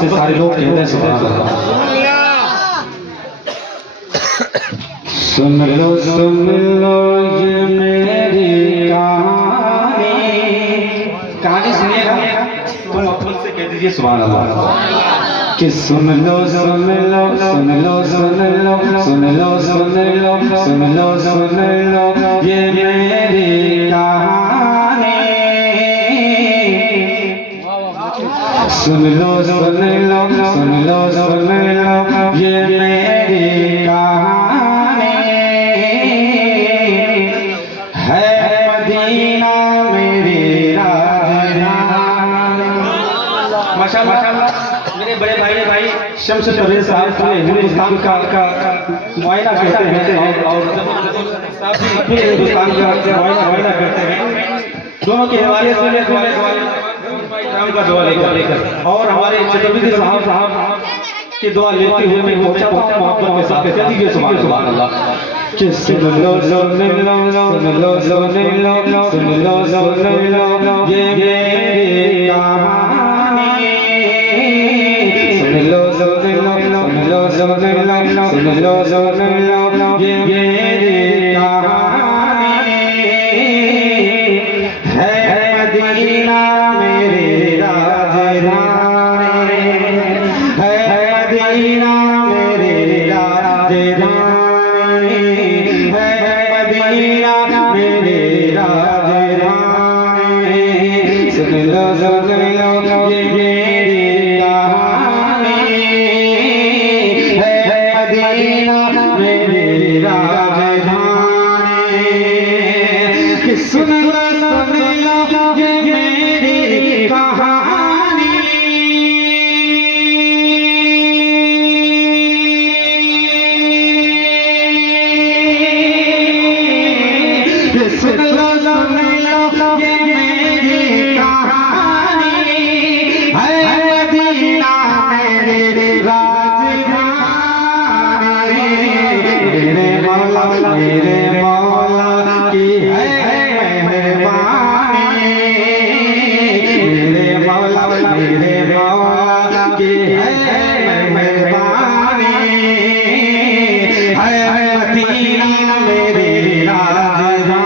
से सारे लोग कहते हैं सुभान अल्लाह। सुन लो ये मेरी कहानी। कहानी सुनिएगा तुम अपने से कह दीजिए सुभान अल्लाह कि सुन लो सुन लो सुन लो सुन लो सुन लो सुन लो सुन लो सुन लो ये मेरी कहानी। सुन लो सुन लो सुन लो सुन लो ये मेरी कहानी है मदीना मेरी राजधानी। माशाअल्लाह मेरे बड़े भाई शम्स परवेज साहब पूरे हिंदुस्तान का मुआयना करते हैं और पूरे हिंदुस्तान का मुआयना करते हैं। दोनों के हवाले से राम का दुआ लेकर और हमारे चतुर्वेदी साहब की दुआ लेते हुए मैं मोहब्बत में साथ कह दीजिए सुभान अल्लाह कि सुन लो सुन लो सुन लो सुन लो सुन लो सुन लो ये मेरी कहानी। सुन लो सुन लो सुन लो सुन लो सुन लो सुन लो ये मेरी कहानी है मदीना मेरी राजधानी है मदीना मेरी राजधानी है मदीना मेरी राजधानी। सुन लो सुन लो ये मेरी कहानी है मदीना मेरी राजधानी कि सुन लो ये मेरी कहानी सुन लो ये मेरी कहानी है मदीना मेरी राजधानी। मेरे मौला की है मेहरबानी। मेरे मौला की है मेहरबानी है मदीना मेरी राजधानी।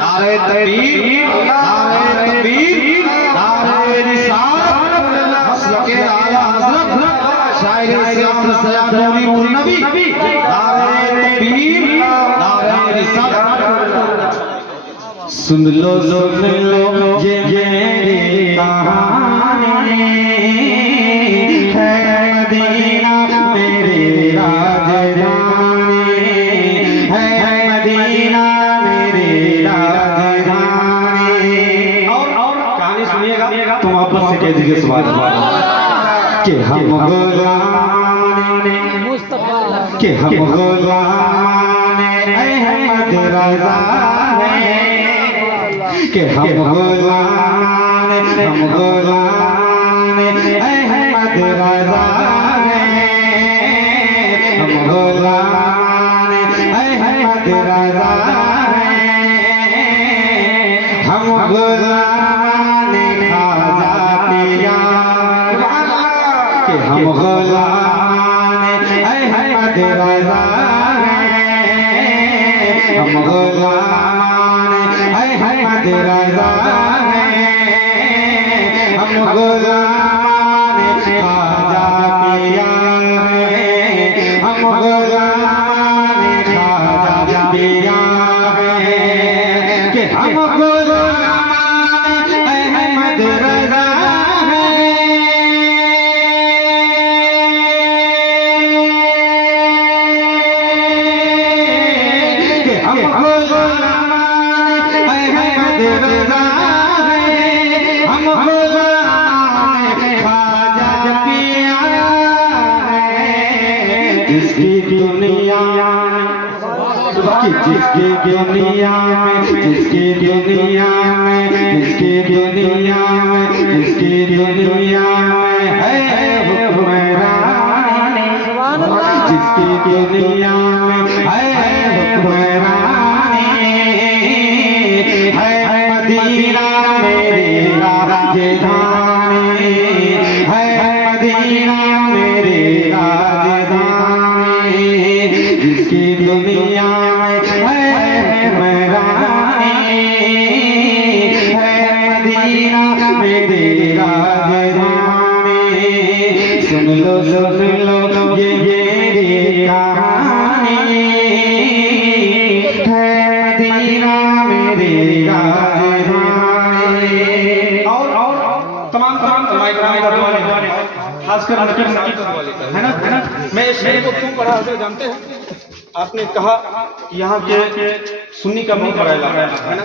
नारे तकबीर नारे तकबीर नारे रिसालत मसलके आला हज़रत शायर इस्लाम सैयद नूर नबी नारे तकबीर नारे रिसालत। सुन लो ये मेरी कहानी है मदीना मेरी राजधानी है मदीना मेरी राजधानी। और कहानी सुनिएगा तुम आपस से कह दीजिए सुभान अल्लाह कि हम गुलाम अहमद रज़ा हैं कि हम गुलाम अहमद रज़ा हैं। हम गुलाम अहमद रज़ा हैं। हम गुलाम खाजा पिया कि हम गुलाम अहमद रज़ा हैं। हम गुलाम अहमद रज़ा हैं। हम गुलाम खाजा पिया हैं। हम गुलाम खाजा पिया हैं कि हम गुलाम अहमद रज़ा हैं। कि हम गुलाम अहमद रज़ा हैं। हम गुलाम खाजा पिया हैं जिसकी दुनिया जिसकी दुनिया में जिसकी दुनिया में जिसकी दुनिया में जिसकी दुनिया में है हुक्मरानी। जिसकी दुनिया में है हुक्मरानी है मदीना मेरी राजधानी है मदीना सुन लो ये मेरी कहानी है मदीना मेरी राजधानी। और तमाम माइक्रोफोन वाले खासकर है ना मैं इस शेर को क्यों पढ़ा जानते हैं? आपने कहा कि यहाँ के सुन्नी का बहुत बड़ा इलाका है ना,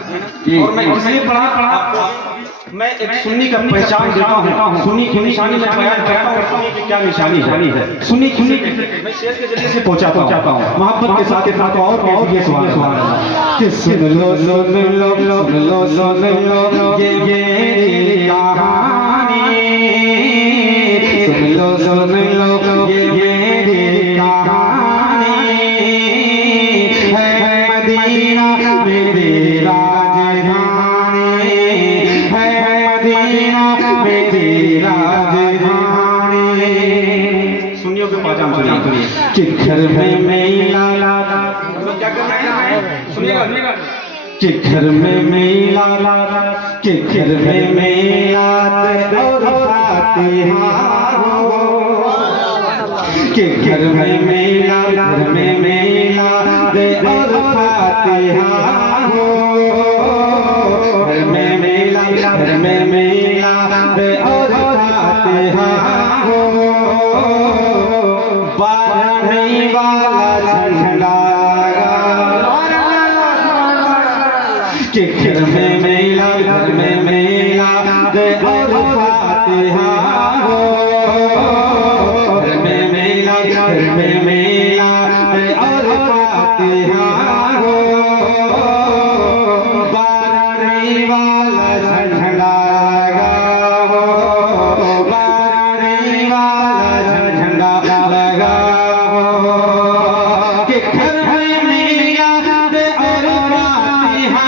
और मैं इसलिए पढ़ा आपको मैं एक सुन्नी का पहचान देता हूँ। सुन्नी की निशानी में बयान करता हूँ सुन्नी की क्या निशानी है। सुन्नी मैं शेर के जरिए से पहुँचाता हूँ मोहब्बत के साथ इतना तो और ये सवाल कि सुन लो ये कहानी, सुन लो ये मेरी कहानी है मदीना मेरी राजधानी, है मदीना मेरी राजधानी। सुनियो के पहचान सुनिए कि घर में मेला क्या करना है सुनिएगा कि घर में मेला के घर में मेला और फातिहा हो, के घर में मेला घर में मेला और फातिहा हो, घर में मेला घर में मेला और फातिहा हो, बारहवीं वाला झंडा के घर में मेला घर में मेला और फातिहा हो, घर में मेला घर में मेला और फातिहा हो, बारहवीं वाला झंडा लगा हो, बारहवीं वाला झंडा लगा हो, कि घर में मेला और फातिहा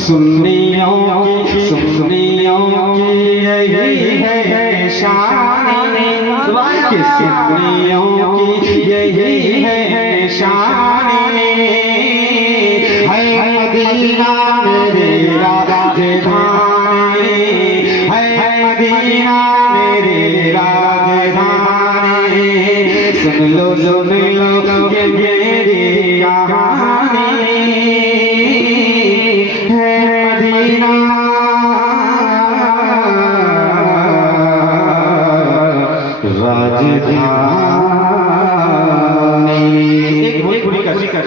सुन्नियों की यही है शान, कि सुन्नियों की यही है शान, है मदीना मेरी राजधानी, है मदीना मेरी राजधानी। सुन लो ये मेरी कहानी है मदीना राजधानी। एक भोजपुरी का जिक्र